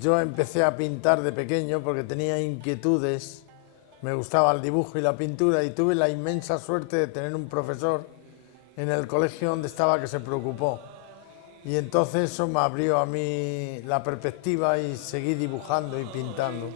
Yo empecé a pintar de pequeño porque tenía inquietudes, me gustaba el dibujo y la pintura y tuve la inmensa suerte de tener un profesor en el colegio donde estaba que se preocupó. Y entonces eso me abrió a mí la perspectiva y seguí dibujando y pintando.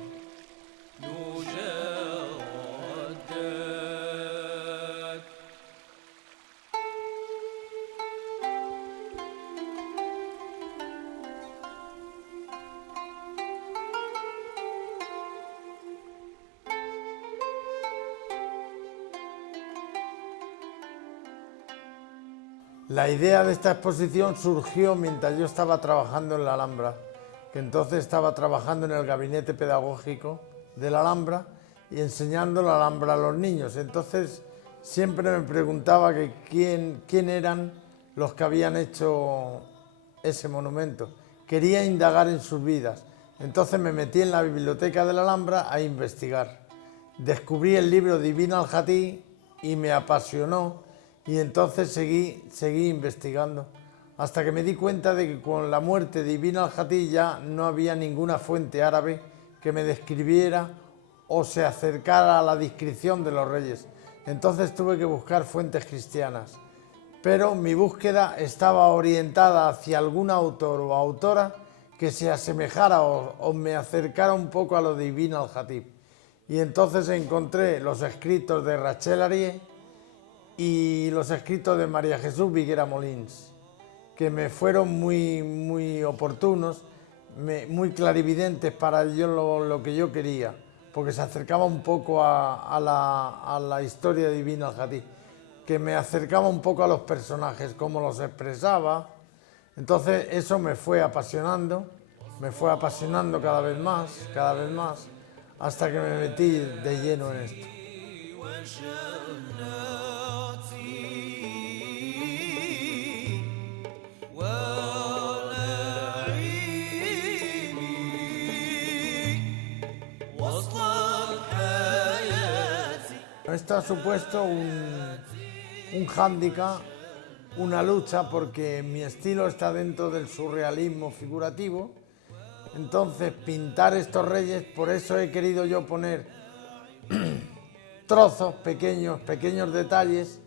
La idea de esta exposición surgió mientras yo estaba trabajando en la Alhambra, que entonces estaba trabajando en el gabinete pedagógico de la Alhambra y enseñando la Alhambra a los niños. Entonces siempre me preguntaba que quién eran los que habían hecho ese monumento. Quería indagar en sus vidas. Entonces me metí en la biblioteca de la Alhambra a investigar. Descubrí el libro Ibn al-Jatí y me apasionó. Y entonces seguí investigando, hasta que me di cuenta de que con la muerte de Ibn al-Jatí ya no había ninguna fuente árabe que me describiera o se acercara a la descripción de los reyes. Entonces tuve que buscar fuentes cristianas, pero mi búsqueda estaba orientada hacia algún autor o autora que se asemejara o me acercara un poco a lo de Ibn al-Jatí. Y entonces encontré los escritos de Rachel Arié y los escritos de María Jesús Viguera Molins, que me fueron muy oportunos, muy clarividentes para yo lo que yo quería, porque se acercaba un poco a la historia de Ibn al-Jatí, que me acercaba un poco a los personajes, cómo los expresaba. Entonces eso me fue apasionando cada vez más, hasta que me metí de lleno en esto. Esto ha supuesto un hándicap, una lucha, porque mi estilo está dentro del surrealismo figurativo. Entonces, pintar estos reyes, por eso he querido yo poner trozos pequeños detalles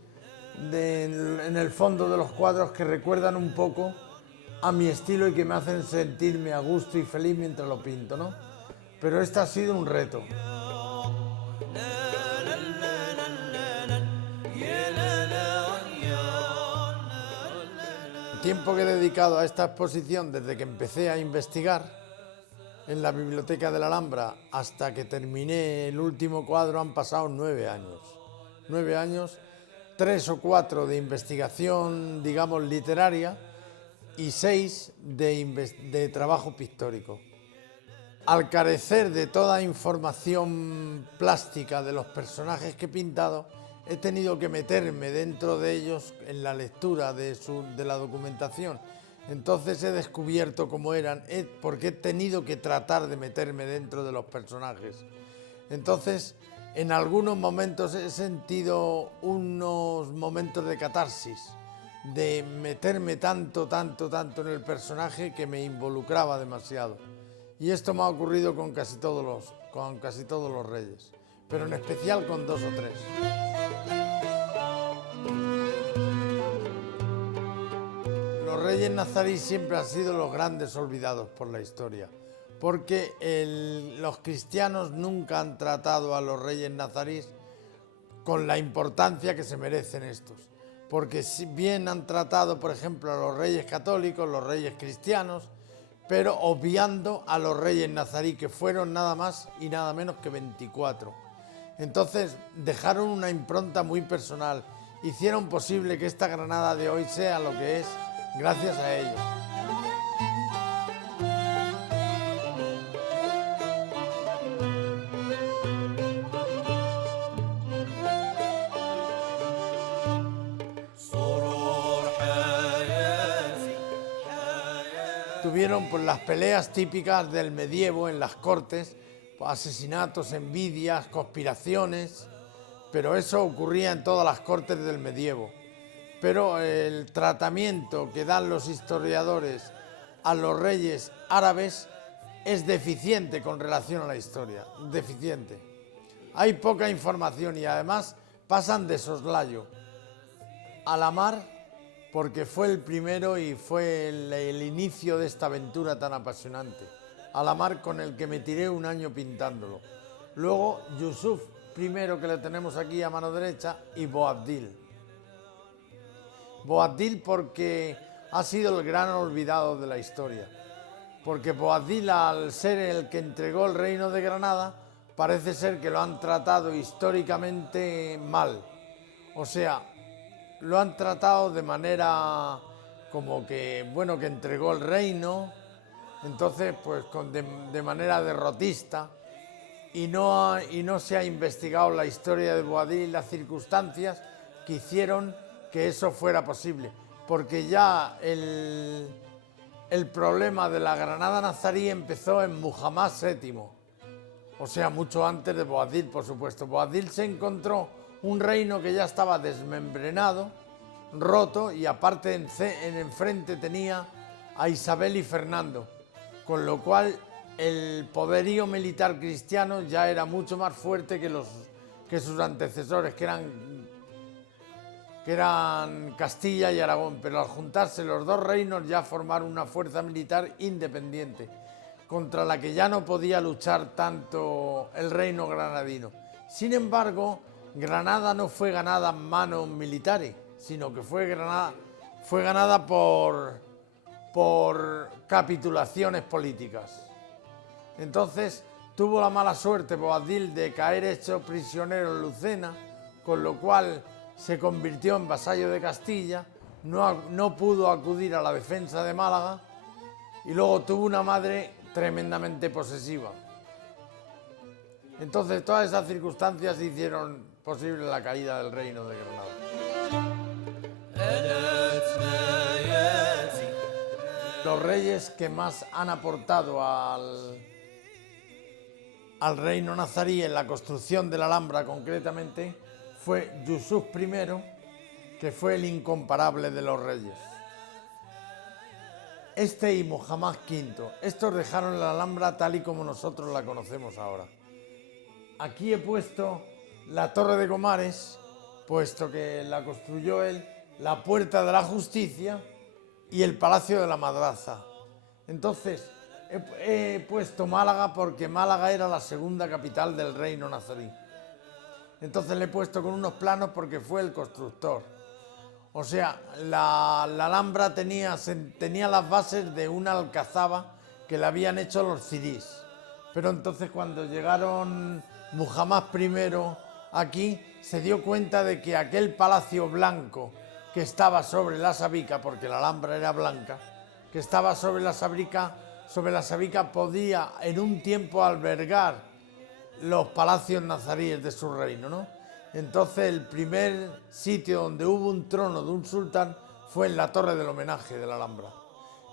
en el fondo de los cuadros que recuerdan un poco a mi estilo y que me hacen sentirme a gusto y feliz mientras lo pinto, ¿no? Pero este ha sido un reto. El tiempo que he dedicado a esta exposición desde que empecé a investigar en la biblioteca de la Alhambra hasta que terminé el último cuadro han pasado 9 años. 9 años, 3 o 4 de investigación, digamos, literaria y 6 de trabajo pictórico. Al carecer de toda información plástica de los personajes que he pintado, he tenido que meterme dentro de ellos en la lectura de la documentación. Entonces he descubierto cómo eran, porque he tenido que tratar de meterme dentro de los personajes. Entonces, en algunos momentos he sentido unos momentos de catarsis, de meterme tanto en el personaje que me involucraba demasiado. Y esto me ha ocurrido con casi todos los reyes, pero en especial con 2 o 3. Los reyes nazaríes siempre han sido los grandes olvidados por la historia, porque los cristianos nunca han tratado a los reyes nazaríes con la importancia que se merecen estos, porque si bien han tratado, por ejemplo, a los reyes católicos, los reyes cristianos, pero obviando a los reyes nazarí, que fueron nada más y nada menos que 24. Entonces dejaron una impronta muy personal, hicieron posible que esta Granada de hoy sea lo que es gracias a ellos. Tuvieron pues las peleas típicas del medievo en las cortes, asesinatos, envidias, conspiraciones, pero eso ocurría en todas las cortes del medievo. Pero el tratamiento que dan los historiadores a los reyes árabes es deficiente con relación a la historia, deficiente. Hay poca información y además pasan de soslayo a la mar porque fue el primero y fue el inicio de esta aventura tan apasionante. A la mar con el que me tiré un año pintándolo. Luego Yusuf primero, que le tenemos aquí a mano derecha, y Boabdil. Boabdil porque ha sido el gran olvidado de la historia. Porque Boabdil, al ser el que entregó el reino de Granada, parece ser que lo han tratado históricamente mal. O sea, lo han tratado de manera como que, bueno, que entregó el reino, entonces pues de manera derrotista, y no se ha investigado la historia de Boabdil y las circunstancias que hicieron que eso fuera posible. Porque ya el problema de la Granada nazarí empezó en Muhammad VII, o sea, mucho antes de Boabdil, por supuesto. Boabdil se encontró un reino que ya estaba desmembrenado, roto, y aparte en enfrente tenía a Isabel y Fernando, con lo cual el poderío militar cristiano ya era mucho más fuerte que sus antecesores, que eran Castilla y Aragón, pero al juntarse los dos reinos ya formaron una fuerza militar independiente, contra la que ya no podía luchar tanto el reino granadino. Sin embargo, Granada no fue ganada en manos militares, sino que fue ganada por capitulaciones políticas. Entonces tuvo la mala suerte Boabdil de caer hecho prisionero en Lucena, con lo cual se convirtió en vasallo de Castilla, no pudo acudir a la defensa de Málaga y luego tuvo una madre tremendamente posesiva. Entonces todas esas circunstancias hicieron posible la caída del reino de Granada. Los reyes que más han aportado al reino nazarí en la construcción de la Alhambra concretamente fue Yusuf I, que fue el incomparable de los reyes. Este y Muhammad V, estos dejaron la Alhambra tal y como nosotros la conocemos ahora. Aquí he puesto la Torre de Comares, puesto que la construyó él, la Puerta de la Justicia y el Palacio de la Madraza. Entonces, he puesto Málaga porque Málaga era la segunda capital del reino nazarí. Entonces le he puesto con unos planos porque fue el constructor. O sea, la Alhambra tenía las bases de una alcazaba que la habían hecho los zirís. Pero entonces cuando llegaron Muhammad I aquí, se dio cuenta de que aquel palacio blanco que estaba sobre la Sabica, porque la Alhambra era blanca, que estaba sobre la Sabica podía en un tiempo albergar los palacios nazaríes de su reino, ¿no? Entonces el primer sitio donde hubo un trono de un sultán fue en la Torre del Homenaje de la Alhambra.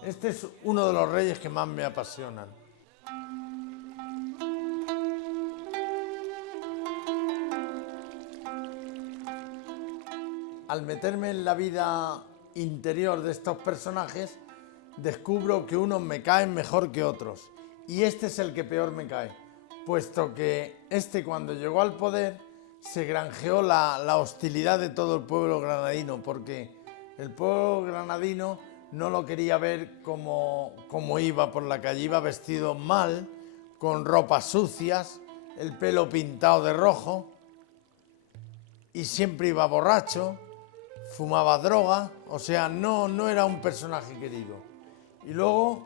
Este es uno de los reyes que más me apasionan. Al meterme en la vida interior de estos personajes, descubro que unos me caen mejor que otros, y este es el que peor me cae, puesto que cuando llegó al poder se granjeó la hostilidad de todo el pueblo granadino, porque el pueblo granadino no lo quería ver como iba por la calle, iba vestido mal, con ropas sucias, el pelo pintado de rojo, y siempre iba borracho, fumaba droga, o sea, no era un personaje querido. Y luego,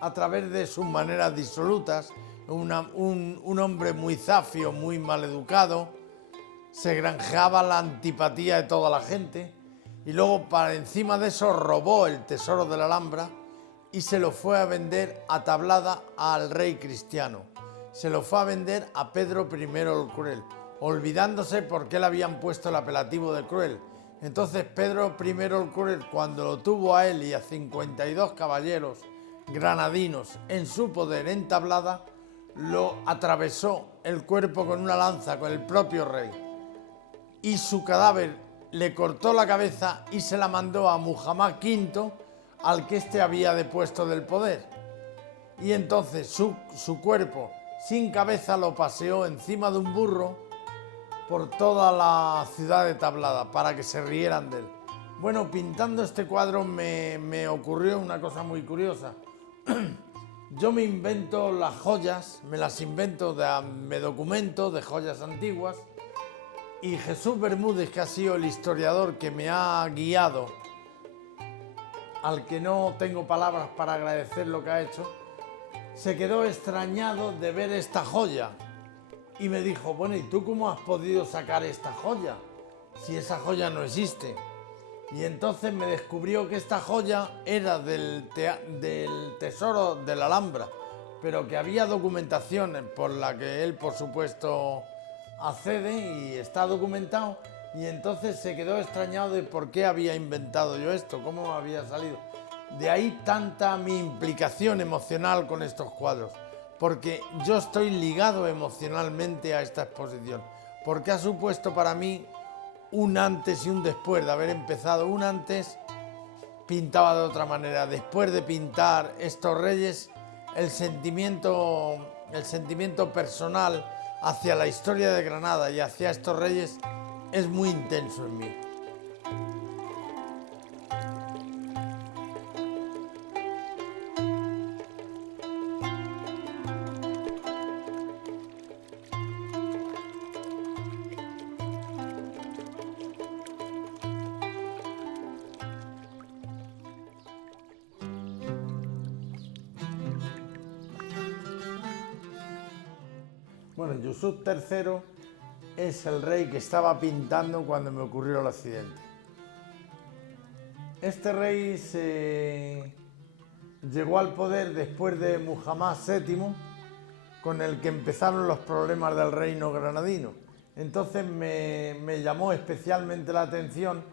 a través de sus maneras disolutas, un hombre muy zafio, muy maleducado, se granjeaba la antipatía de toda la gente, y luego para encima de eso robó el tesoro de la Alhambra y se lo fue a vender a tablada al rey cristiano. Se lo fue a vender a Pedro I el Cruel, olvidándose por qué le habían puesto el apelativo de cruel. Entonces Pedro I el Cruel, cuando lo tuvo a él y a 52 caballeros granadinos en su poder en tablada, lo atravesó el cuerpo con una lanza con el propio rey, y su cadáver le cortó la cabeza y se la mandó a Muhammad V, al que había depuesto del poder. y entonces su cuerpo sin cabeza lo paseó encima de un burro por toda la ciudad de Tablada para que se rieran de él. Bueno, pintando este cuadro me ocurrió una cosa muy curiosa. Yo me invento las joyas, me las invento, me documento de joyas antiguas, y Jesús Bermúdez, que ha sido el historiador que me ha guiado, al que no tengo palabras para agradecer lo que ha hecho, se quedó extrañado de ver esta joya y me dijo, bueno, ¿y tú cómo has podido sacar esta joya si esa joya no existe? Y entonces me descubrió que esta joya era del tesoro de la Alhambra, pero que había documentación por la que él, por supuesto, accede y está documentado, y entonces se quedó extrañado de por qué había inventado yo esto, cómo había salido. De ahí tanta mi implicación emocional con estos cuadros, porque yo estoy ligado emocionalmente a esta exposición, porque ha supuesto para mí un antes y un después de haber empezado. Un antes pintaba de otra manera, después de pintar estos reyes, el sentimiento personal hacia la historia de Granada y hacia estos reyes es muy intenso en mí. Bueno, Yusuf III es el rey que estaba pintando cuando me ocurrió el accidente. Este rey llegó al poder después de Muhammad VII, con el que empezaron los problemas del reino granadino. Entonces me llamó especialmente la atención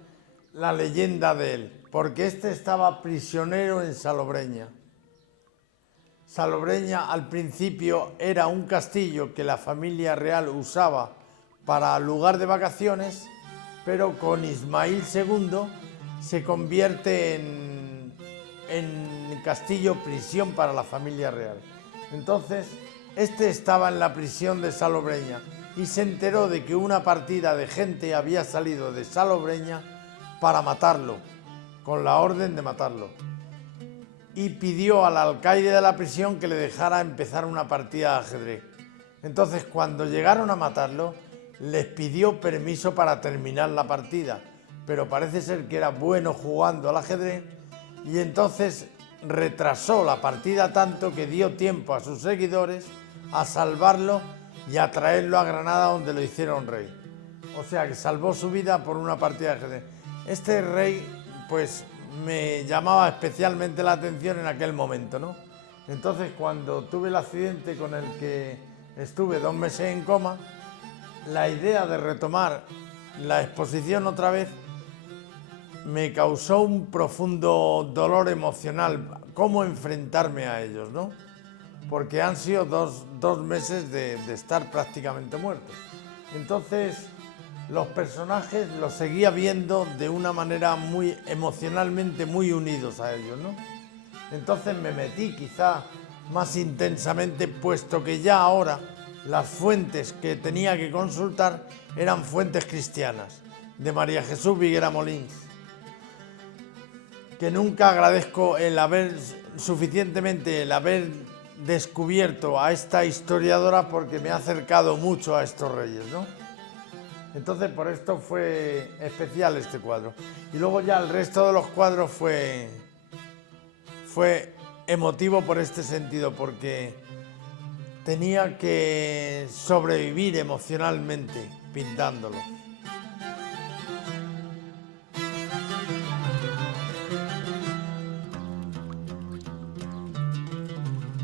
la leyenda de él, porque este estaba prisionero en Salobreña. Salobreña al principio era un castillo que la familia real usaba para lugar de vacaciones, pero con Ismael II se convierte en castillo prisión para la familia real. Entonces, este estaba en la prisión de Salobreña y se enteró de que una partida de gente había salido de Salobreña para matarlo, con la orden de matarlo. Y pidió al alcaide de la prisión que le dejara empezar una partida de ajedrez. Entonces, cuando llegaron a matarlo, les pidió permiso para terminar la partida, pero parece ser que era bueno jugando al ajedrez, y entonces retrasó la partida tanto que dio tiempo a sus seguidores a salvarlo y a traerlo a Granada, donde lo hicieron rey. O sea, que salvó su vida por una partida de ajedrez. Este rey, pues, me llamaba especialmente la atención en aquel momento, ¿no? Entonces, cuando tuve el accidente con el que estuve 2 meses en coma, la idea de retomar la exposición otra vez me causó un profundo dolor emocional. ¿Cómo enfrentarme a ellos, no? Porque han sido dos meses de estar prácticamente muerto. Entonces, los personajes los seguía viendo de una manera muy emocionalmente muy unidos a ellos, ¿no? Entonces me metí quizá más intensamente, puesto que ya ahora las fuentes que tenía que consultar eran fuentes cristianas, de María Jesús Viguera Molins, que nunca agradezco el haber descubierto a esta historiadora, porque me ha acercado mucho a estos reyes, ¿no? Entonces, por esto fue especial este cuadro. Y luego ya el resto de los cuadros fue emotivo por este sentido, porque tenía que sobrevivir emocionalmente pintándolos.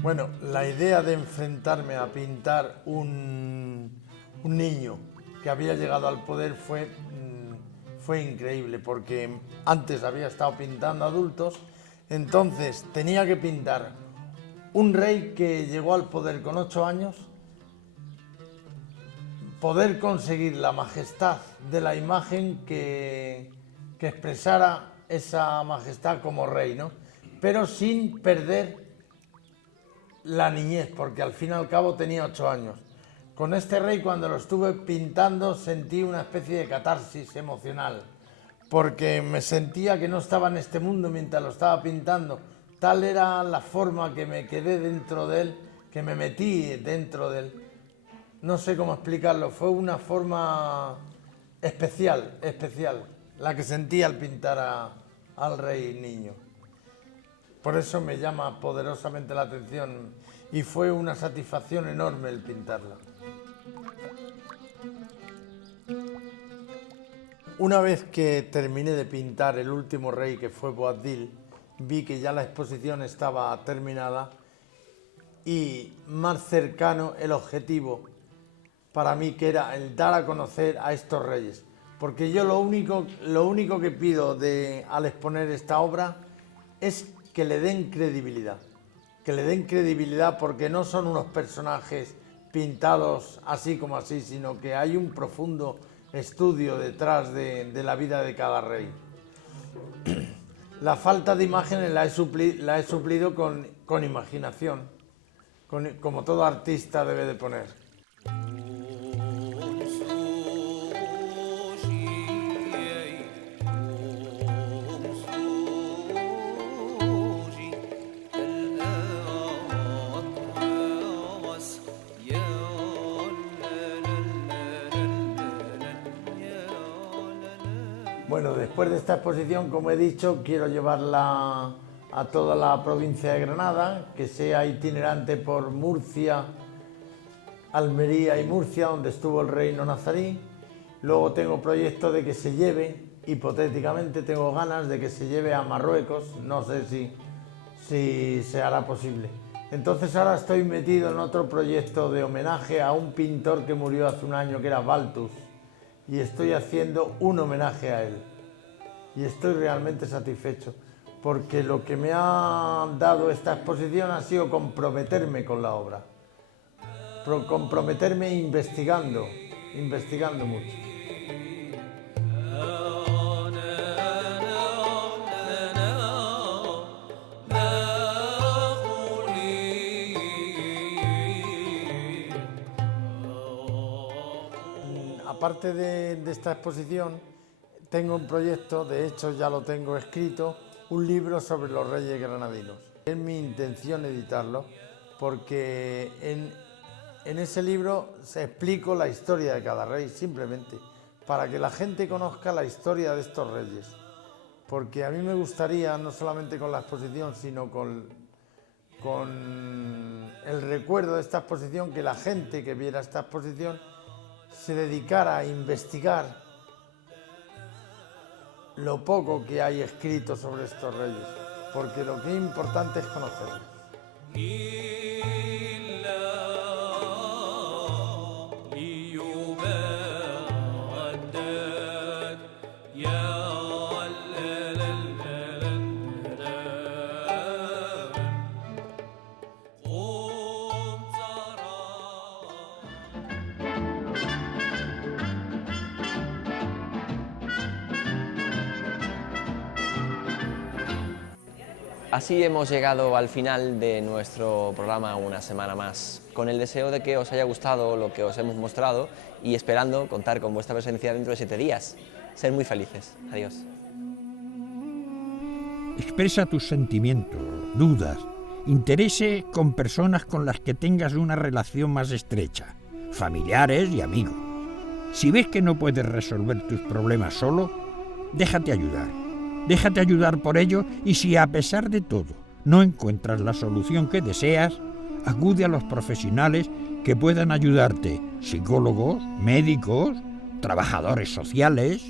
Bueno, la idea de enfrentarme a pintar un niño que había llegado al poder fue increíble, porque antes había estado pintando adultos, entonces tenía que pintar un rey que llegó al poder con 8 años, poder conseguir la majestad de la imagen que expresara esa majestad como rey, ¿no? Pero sin perder la niñez, porque al fin y al cabo tenía 8 años. Con este rey, cuando lo estuve pintando, sentí una especie de catarsis emocional, porque me sentía que no estaba en este mundo mientras lo estaba pintando. Tal era la forma que me quedé dentro de él, que me metí dentro de él. No sé cómo explicarlo, fue una forma especial, la que sentí al pintar al rey niño. Por eso me llama poderosamente la atención y fue una satisfacción enorme el pintarla. Una vez que terminé de pintar el último rey, que fue Boabdil, vi que ya la exposición estaba terminada y más cercano el objetivo para mí, que era el dar a conocer a estos reyes. Porque yo lo único que pido al exponer esta obra es que le den credibilidad. Que le den credibilidad, porque no son unos personajes pintados así como así, sino que hay un profundo estudio detrás de la vida de cada rey. La falta de imágenes la he suplido con imaginación, como todo artista debe de poner. Bueno, después de esta exposición, como he dicho, quiero llevarla a toda la provincia de Granada, que sea itinerante por Murcia, Almería y Murcia, donde estuvo el reino nazarí. Luego tengo proyecto de que se lleve, hipotéticamente tengo ganas de que se lleve a Marruecos, no sé si se hará posible. Entonces ahora estoy metido en otro proyecto de homenaje a un pintor que murió hace un año, que era Balthus, y estoy haciendo un homenaje a él. Y estoy realmente satisfecho, porque lo que me ha dado esta exposición ha sido comprometerme con la obra, comprometerme investigando mucho. Aparte de esta exposición, tengo un proyecto, de hecho ya lo tengo escrito, un libro sobre los reyes granadinos. Es mi intención editarlo, porque en ese libro se explico la historia de cada rey, simplemente, para que la gente conozca la historia de estos reyes. Porque a mí me gustaría, no solamente con la exposición, sino con el recuerdo de esta exposición, que la gente que viera esta exposición se dedicara a investigar lo poco que hay escrito sobre estos reyes, porque lo que es importante es conocerlos. Así hemos llegado al final de nuestro programa una semana más, con el deseo de que os haya gustado lo que os hemos mostrado y esperando contar con vuestra presencia dentro de 7 días. Sed muy felices. Adiós. Expresa tus sentimientos, dudas, intereses con personas con las que tengas una relación más estrecha, familiares y amigos. Si ves que no puedes resolver tus problemas solo, déjate ayudar. Déjate ayudar por ello, y si a pesar de todo no encuentras la solución que deseas, acude a los profesionales que puedan ayudarte, psicólogos, médicos, trabajadores sociales.